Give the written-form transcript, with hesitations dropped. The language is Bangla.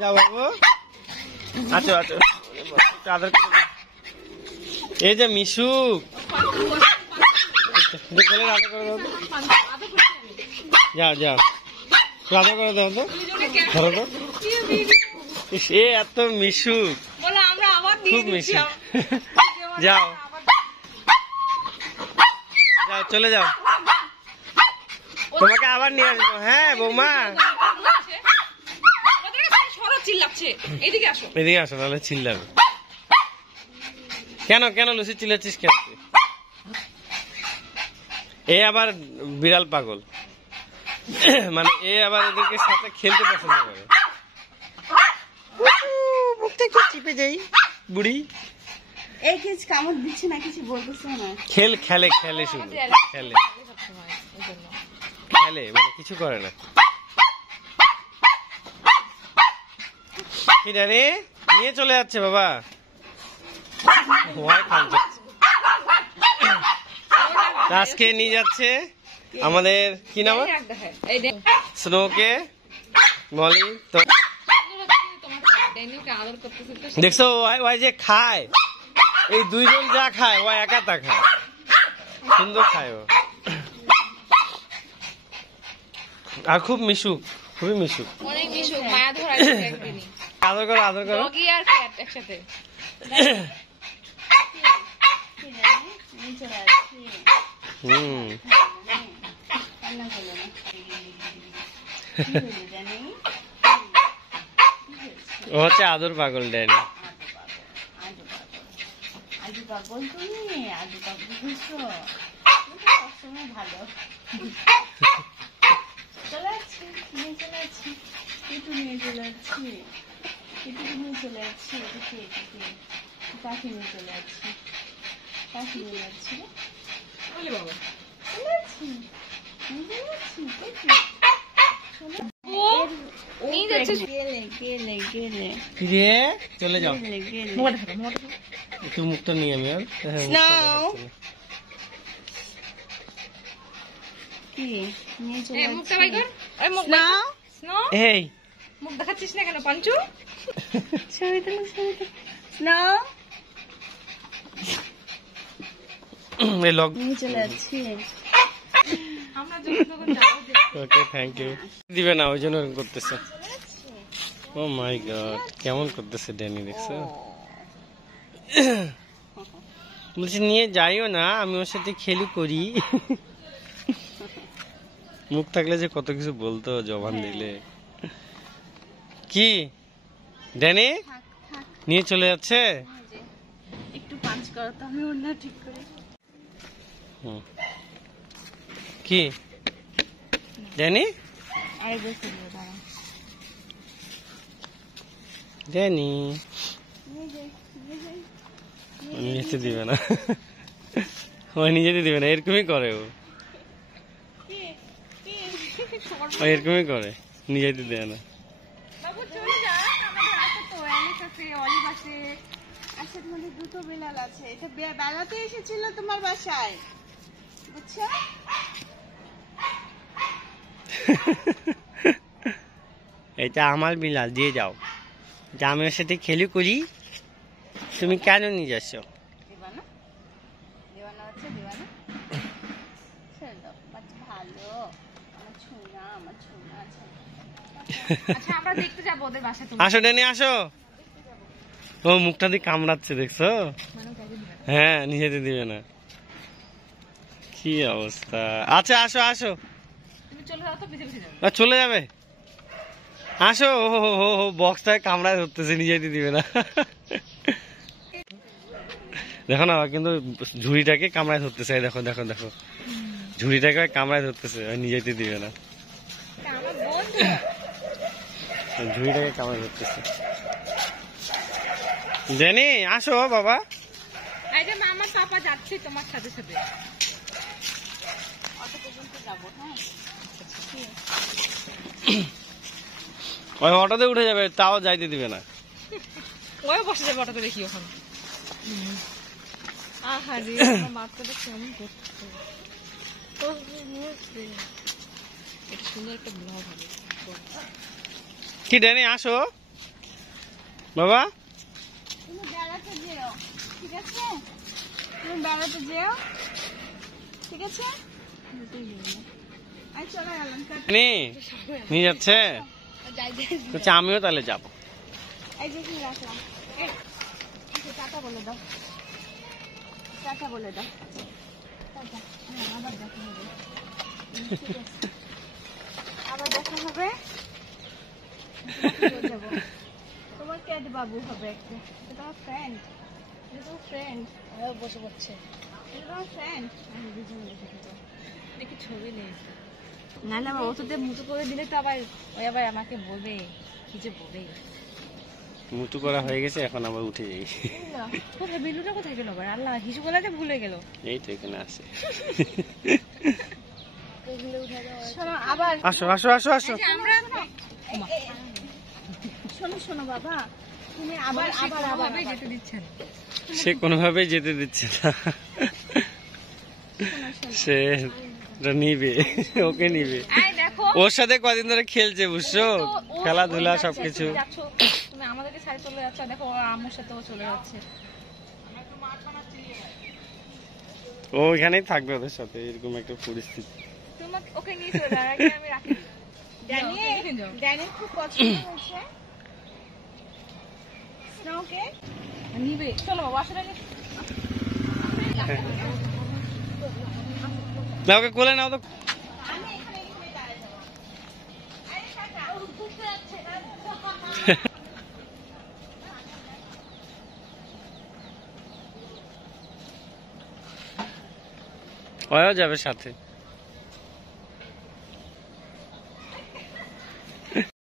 যাও বাবু, আছো আছো, আদর করে দাও। এই যে মিশু, আদর করে দাও, যাও যাও, আদর করে দাও তো, ধরো তো। সে এত মিশু, খুব মিশু। যাও যাও, চলে যাও, তোমাকে আবার নিয়ে আসবো। হ্যাঁ বৌমা, এদিকে আসো, নাহলে চিল্লাবে। কেন কেন লুচি চিল্লাচ্ছিস কেন? এ আবার বিড়াল পাগল, মানে এ আবার ওদেরকে সাথে খেলতে পছন্দ করে। মুখটা একটু চিপে যাই বুড়ি, এই কিছু কামড় দিচ্ছে না, কিছু বলতেছে না। খেলে শুধু খেলে, মানে কিছু করে না। কি জানি নিয়ে চলে যাচ্ছে বাবা, আজকে নিয়ে যাচ্ছে আমাদের কি নাম, স্নোকে, মলি। তো দেখছো ওই যে খায়, এই দুইজন যা খায় ও একা তা খায়, সুন্দর খায় ও, আর খুব মিশুক, খুবই মিশুক, অনেক মিশুক। মায়া ধরা একদিনই, আদর করো আদর করো। ডগি আর ক্যাট একসাথে। ও হচ্ছে আদর পাগল ড্যানি। আজু পাগল তুমি, আজু পাগল বুঝছো, সবসময় ভালো। চলে আসছি, নিয়ে চলে আসছি, একটু নিয়ে চলে আসছি, একটু নিয়ে চলে আসছি, পাখি নিয়ে চলে আসছি, পাখি নিয়ে যাচ্ছি, চলে আসছি, চলে যাও, একটু মুখটা নিয়ে আমি এই মুখ দেখাচ্ছিস না কেন পাঞ্চু? চলে যাচ্ছি। Okay thank you. দিবে না ওই জন্য করতেছে। ও মাই গড, কেমন করতেছে ড্যানি, দেখছো? বলছি নিয়ে যাইও না, আমি ওর সাথে খেলি করি। মুখ থাকলে যে কত কিছু বলতো, জবান দিলে। কি ড্যানি নিয়ে চলে যাচ্ছে? একটু পাঞ্চ করো তো, আমি ওর ঠিক করে। কি ড্যানি, ড্যানি নিতে দিবে না, ও নিজেতে দিবে না, এরকমই করে ও, এরকমই করে, নিজেতে দেয় না। দুটো বিড়াল আছে, এটা বেড়াতে এসেছিল তোমার বাসায়, বুঝছো? এটা আমার বিড়াল, দিয়ে যাও, যে আমি ওর সাথে খেলি করি, তুমি কেন নিয়ে যাচ্ছ? আসো ড্যানি আসো, ও মুখটা দিয়ে কামড়াচ্ছে দেখছো? হ্যাঁ নিজেতে দিবে না, কি অবস্থা। আচ্ছা আসো আসো, চলে যাবে, আসো। ও বক্সটায় কামড়ায় ধরতেছে, নিজেতে দিবে না। দেখো না, কিন্তু ঝুড়িটাকে কামড়ায় ধরতেছে, দেখো দেখো দেখো, ঝুড়িটাকে কামড়ায় ধরতেছে, নিজেতে দিবে না, ঝুড়িটাকে কামড়ায় ধরতেছে। ড্যানি আসো বাবা, আমার পাপা যাচ্ছে তোমার সাথে সাথে। ওই অটোতে উঠে যাবে, তাও যাইতে দিবে না, ওই বসে যাবে অটোতে, দেখি ওখানে। আহারে বাচ্চাটা কেমন করছে, সুন্দর একটা ব্লগ হবে। কি ড্যানি আসো, বাবা তুমি বেড়াতে যেও, ঠিক আছে? তুমি বেড়াতে যেও, ঠিক আছে? আই চলে গেলাম। নিয়ে যাচ্ছে আচ্ছা, আমিও তাহলে যাব। এই যে তুমি রাখলাম, টাটা বলে দাও, টাটা বলে দাও, টাটা। হ্যাঁ, আবার দেখা হবে, ঠিক আছে? আবার দেখা হবে। যাবো, তোমার ক্যাট বাবু হবে একটা, এটা তোমার ফ্রেন্ড, এটা তোমার ফ্রেন্ড বসে পড়ছে, এটা তোমার ফ্রেন্ড। আমি দুজনে বসে থাকবো, দেখি ছবি নেই। না না ও তো মুখে করে দিলে তো আবার ওই আবার আমাকে বলবে কি যে বলবে। মুতু করা হয়ে গেছে, এখন আবার উঠে যাই। কোথায় বিলুটা কোথায় গেল আবার? আল্লাহ, হিসু গলাতে ভুলে গেল। এই তো এখানে আছে। শোনো আবার, আসো আসো আসো আসো। আমরা শোনো শোনো বাবা, তুমি আবার আবার আবার যেতে দিচ্ছেন। সে কোনোভাবেই যেতে দিচ্ছে না, সে এটা নিবে, ওকে নিবে। এই দেখো, ওর সাথে কদিন ধরে খেলছে বুঝছো, খেলাধুলা সবকিছু। তুমি আমাদেরকে ছাড়ে চলে যাচ্ছ, দেখো ওর আম্মুর সাথেও চলে যাচ্ছে। ও এখানেই থাকবে ওদের সাথে, এরকম একটা পরিস্থিতি। তোমাকে ওকে নিয়ে চলে যাও, আগে আমি রাখি। ড্যানি, ড্যানির খুব পছন্দ হয়েছে স্নোকে, নিবে, চলো বাসাটা নিয়ে। না ওকে কোলে নাও তো। আমি এখানে এখানে দাঁড়িয়ে যাবো। আরে কাকা ও ঘুরতে যাচ্ছে না। ওও যাবে সাথে।